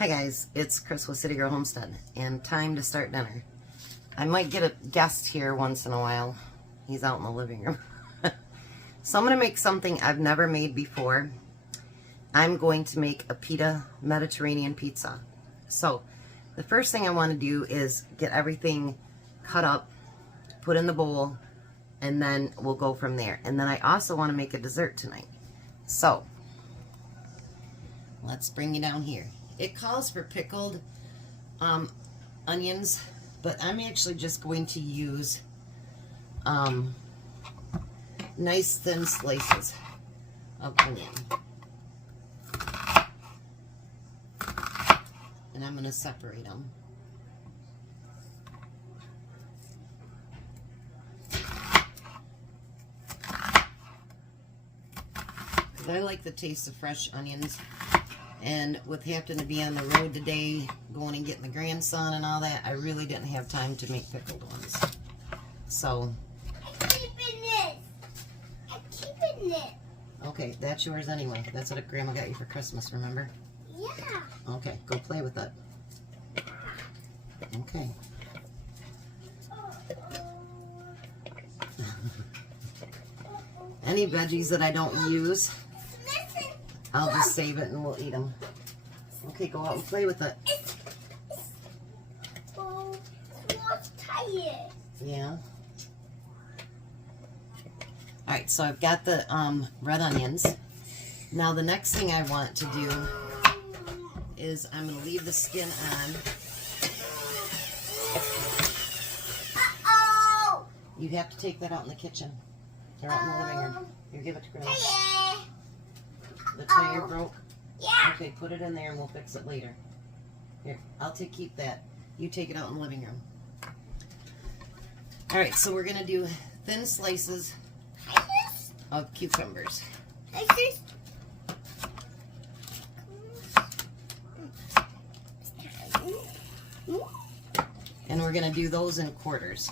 Hi guys, it's Chris with City Girl Homestead, and time to start dinner. I might get a guest here once in a while. He's out in the living room. So I'm going to make something I've never made before. I'm going to make a Pita Mediterranean pizza. So the first thing I want to do is get everything cut up, put in the bowl, and then we'll go from there. And then I also want to make a dessert tonight. So let's bring you down here. It calls for pickled onions, but I'm actually just going to use nice thin slices of onion. And I'm going to separate them. Because I like the taste of fresh onions. And with having to be on the road today, going and getting the grandson and all that, I really didn't have time to make pickled ones. So. I'm keeping this. I'm keeping it. Okay, that's yours anyway. That's what Grandma got you for Christmas, remember? Yeah. Okay, go play with it. Okay. Any veggies that I don't use, I'll just save it and we'll eat them. Okay, go out and play with it. It's tired. Yeah. Alright, so I've got the red onions. Now the next thing I want to do is I'm going to leave the skin on. Uh-oh! You have to take that out in the kitchen. Or out in the living room. You give it to Grandma. The tire broke? Yeah. Okay, put it in there and we'll fix it later. Here, I'll keep that. You take it out in the living room. Alright, so we're going to do thin slices of cucumbers. And we're going to do those in quarters.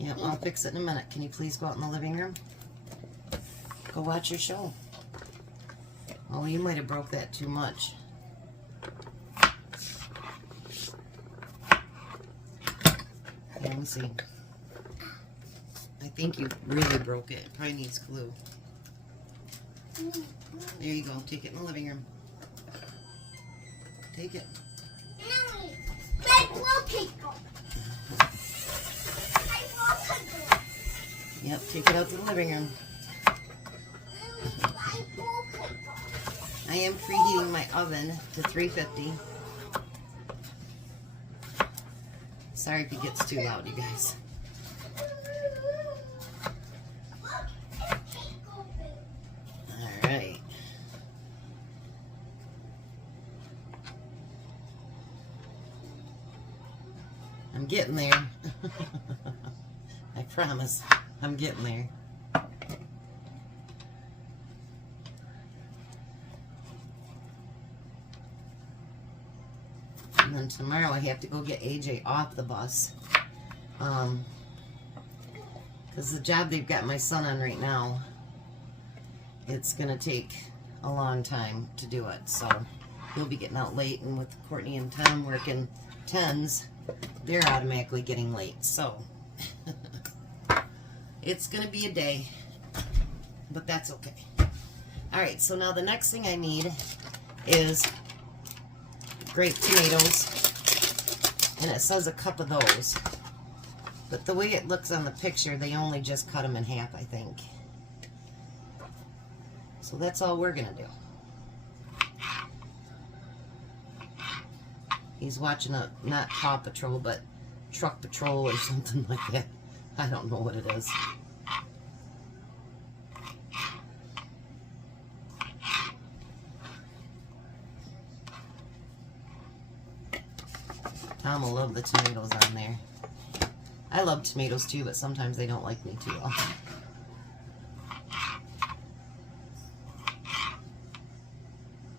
Yeah, I'll fix it in a minute. Can you please go out in the living room? Go watch your show. Oh, you might have broke that too much. Let me see. I think you really broke it. It probably needs glue. There you go. Take it in the living room. Take it. Yep, take it out to the living room. I am preheating my oven to 350. Sorry if it gets too loud, you guys. Alright. I'm getting there. I promise. I'm getting there. And then tomorrow I have to go get AJ off the bus. Because the job they've got my son on right now, it's going to take a long time to do it. So he'll be getting out late, and with Courtney and Tom working 10s, they're automatically getting late. So it's going to be a day, but that's okay. Alright, so now the next thing I need is grape tomatoes, and it says a cup of those. But the way it looks on the picture, they only just cut them in half, I think. So that's all we're going to do. He's watching a, not Paw Patrol, but Truck Patrol or something like that. I don't know what it is. Tom will love the tomatoes on there. I love tomatoes too, but sometimes they don't like me too well.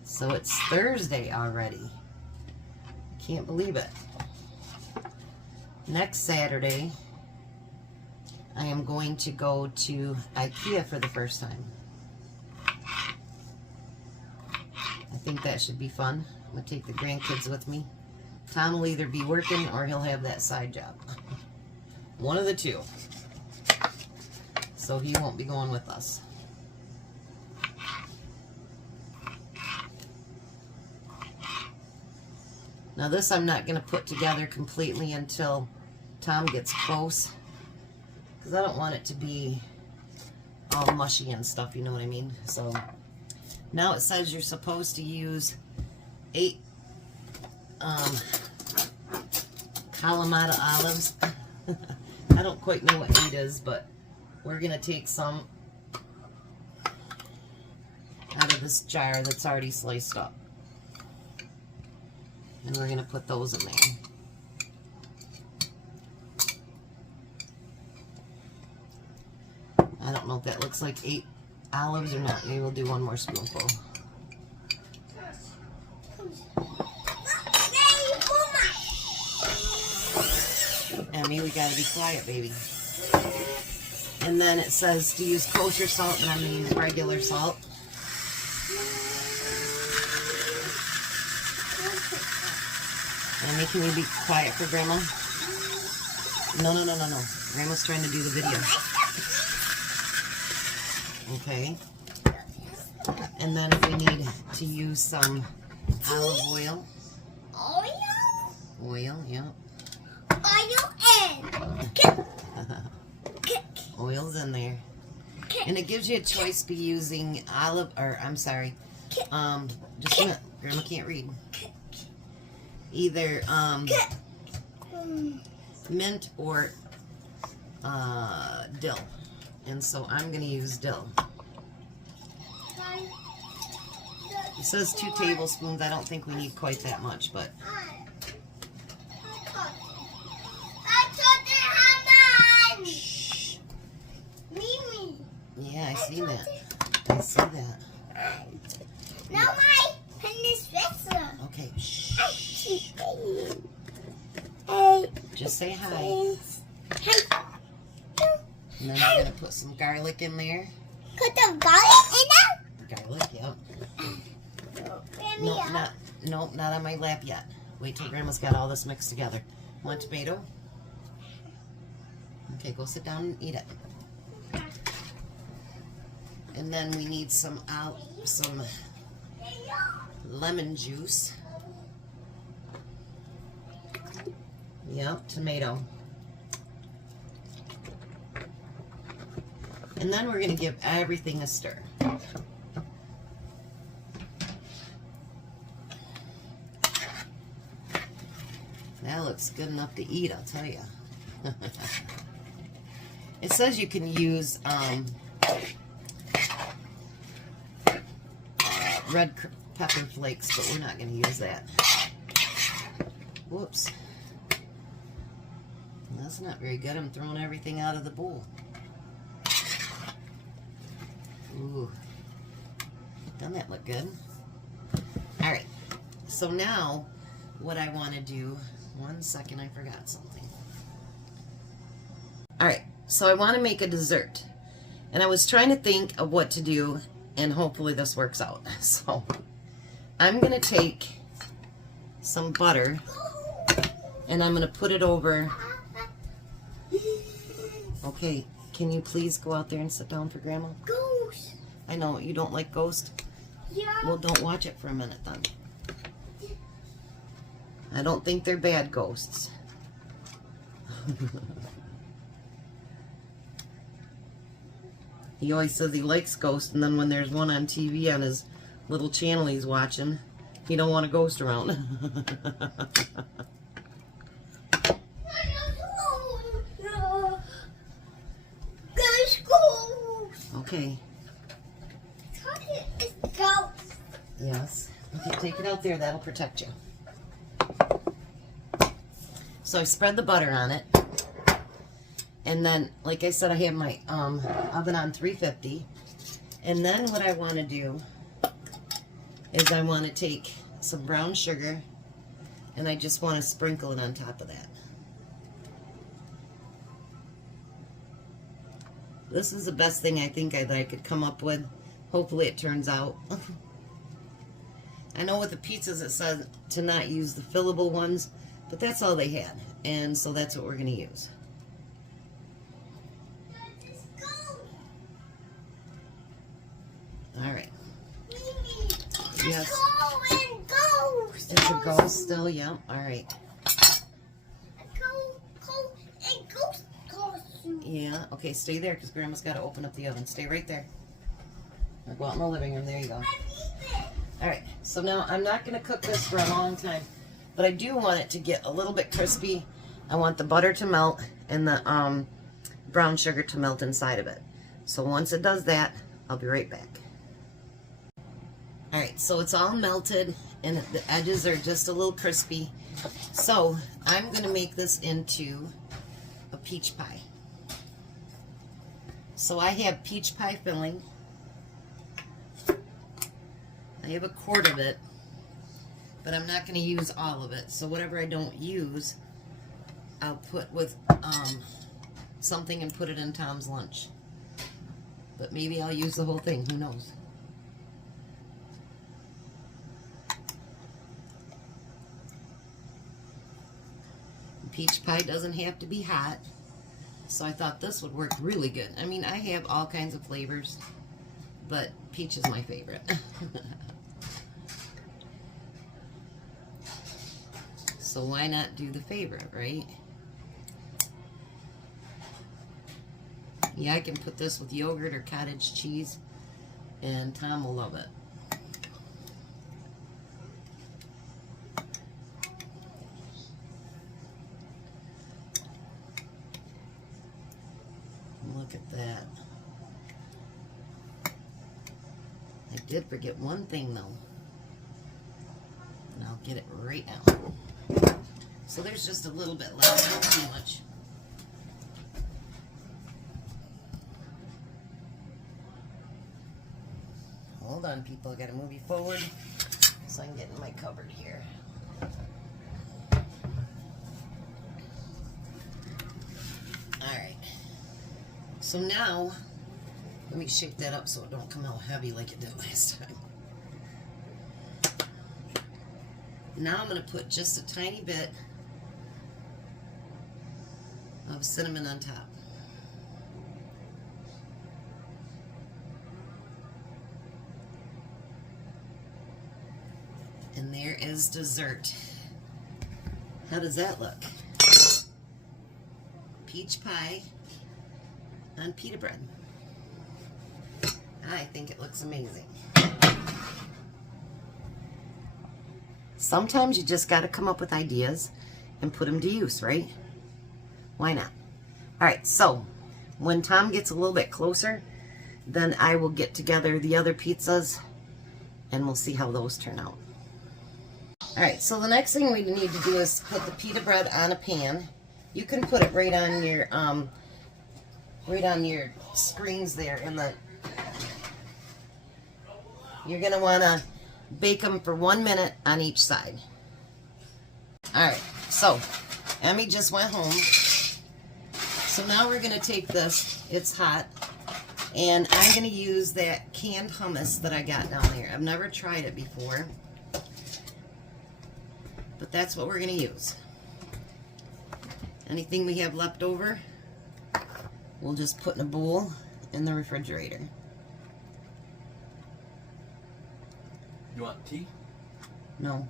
So it's Thursday already. Can't believe it. Next Saturday I am going to go to IKEA for the first time. I think that should be fun. I'm going to take the grandkids with me. Tom will either be working or he'll have that side job. One of the two. So he won't be going with us. Now this I'm not going to put together completely until Tom gets close. Because I don't want it to be all mushy and stuff, you know what I mean? So now it says you're supposed to use 8 Kalamata olives. I don't quite know what 8 is, but we're going to take some out of this jar that's already sliced up. And we're going to put those in there. I don't know if that looks like 8 olives or not. Maybe we'll do one more spoonful. Emmy, we gotta be quiet, baby. And then it says to use kosher salt, and I'm gonna use regular salt. Emmy, can you be quiet for Grandma? No. Grandma's trying to do the video. Okay. And then if we need to use some olive oil. Oil? Oil, yeah. Oil Oil's in there. And it gives you a choice be using just a minute. Grandma can't read. Either mint or dill. And so I'm going to use dill. It says 2 tablespoons. I don't think we need quite that much, but yeah, I see that. I see that. Now my pen is better. Okay. Shh. Hey. Just say hi. And then we're gonna put some garlic in there. Put the garlic in there? Garlic, yep. Nope, not on my lap yet. Wait till Grandma's got all this mixed together. Want tomato? Okay, go sit down and eat it. And then we need some lemon juice. Yep, tomato. And then we're going to give everything a stir. That looks good enough to eat, I'll tell you. It says you can use red pepper flakes, but we're not going to use that. Whoops. That's not very good. I'm throwing everything out of the bowl. Ooh. Doesn't that look good? Alright. So now, what I want to do... One second, I forgot something. Alright. So I want to make a dessert. And I was trying to think of what to do, and hopefully this works out. So, I'm going to take some butter, and I'm going to put it over... Okay, can you please go out there and sit down for Grandma? Ghost. I know, you don't like Ghost? Yeah. Well, don't watch it for a minute then. I don't think they're bad ghosts. He always says he likes Ghost, and then when there's one on TV on his little channel he's watching, he don't want a ghost around. Okay. Yes. Okay, take it out there. That'll protect you. So I spread the butter on it. And then, like I said, I have my oven on 350. And then what I want to do is I want to take some brown sugar and I just want to sprinkle it on top of that. This is the best thing I think that I could come up with. Hopefully it turns out. I know with the pizzas it says to not use the fillable ones, but that's all they had. And so that's what we're going to use. Alright. Yes. It's a go still, yeah. Alright. Yeah, okay, stay there because Grandma's got to open up the oven. Stay right there. I'll go out in the living room. There you go. Alright, so now I'm not going to cook this for a long time, but I do want it to get a little bit crispy. I want the butter to melt and the brown sugar to melt inside of it. So once it does that, I'll be right back. Alright, so it's all melted and the edges are just a little crispy. So I'm going to make this into a peach pie. So I have peach pie filling. I have a quart of it, but I'm not going to use all of it. So whatever I don't use, I'll put with something and put it in Tom's lunch. But maybe I'll use the whole thing. Who knows? Peach pie doesn't have to be hot, so I thought this would work really good. I mean, I have all kinds of flavors, but peach is my favorite. So why not do the favorite, right? Yeah, I can put this with yogurt or cottage cheese, and Tom will love it. Look at that. I did forget one thing though, and I'll get it right now. So there's just a little bit left, not too much. Hold on, people. I gotta move you forward so I can get in my cupboard here. Alright. So now, let me shake that up so it don't come out heavy like it did last time. Now I'm going to put just a tiny bit of cinnamon on top. And there is dessert. How does that look? Peach pie on pita bread. I think it looks amazing. Sometimes you just got to come up with ideas and put them to use, right? Why not? Alright, so when Tom gets a little bit closer, then I will get together the other pizzas and we'll see how those turn out. Alright, so the next thing we need to do is put the pita bread on a pan. You can put it right on your screens there in the. You're gonna want to bake them for 1 minute on each side. Alright, so Emmy just went home. So now we're gonna take this, it's hot, and I'm gonna use that canned hummus that I got down there. I've never tried it before, but that's what we're gonna use. Anything we have left over, we'll just put in a bowl in the refrigerator. You want tea? No.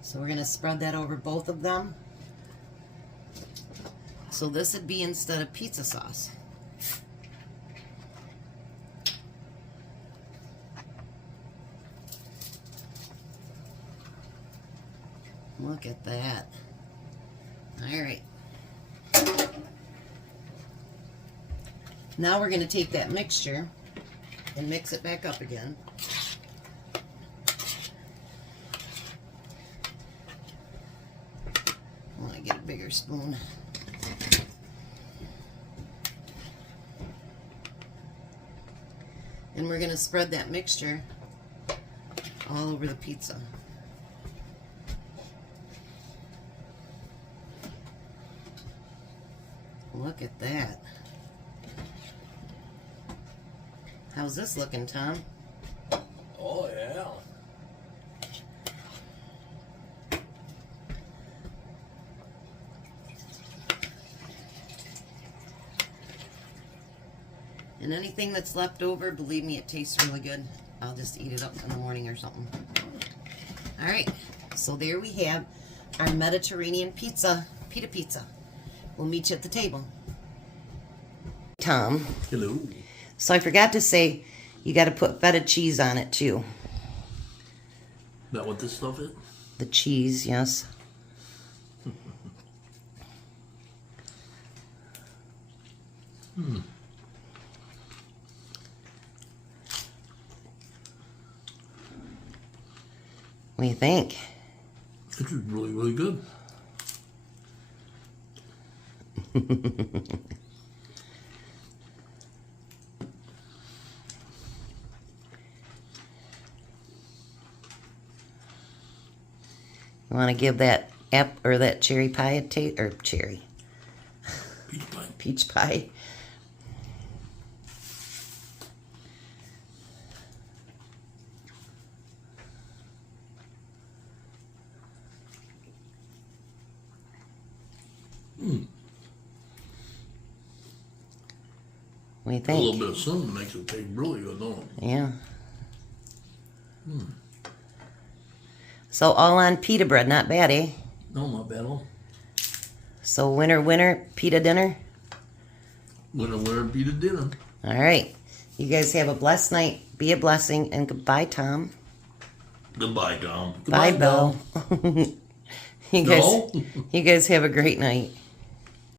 So we're going to spread that over both of them. So this would be instead of pizza sauce. Look at that. All right. Now we're going to take that mixture and mix it back up again. I want to get a bigger spoon. And we're going to spread that mixture all over the pizza. Look at that. How's this looking, Tom? Oh, yeah. And anything that's left over, believe me, it tastes really good. I'll just eat it up in the morning or something. All right, so there we have our Mediterranean pizza, pita pizza. We'll meet you at the table. Tom. Hello. So I forgot to say, you got to put feta cheese on it too. That what this stuff is? The cheese, yes. What do you think? This is really, really good. You want to give that or that cherry pie a taste, or cherry Peach pie. peach pie? What do you A think? little bit of cinnamon makes it taste really good, don't it? Yeah. So all on pita bread, not bad, eh? No, not bad at all. So winner, pita dinner. Winner, pita dinner. All right. You guys have a blessed night. Be a blessing, and goodbye, Tom. Goodbye, Tom. Bye, Goodbye, Bill. Tom. you guys, No. you guys have a great night.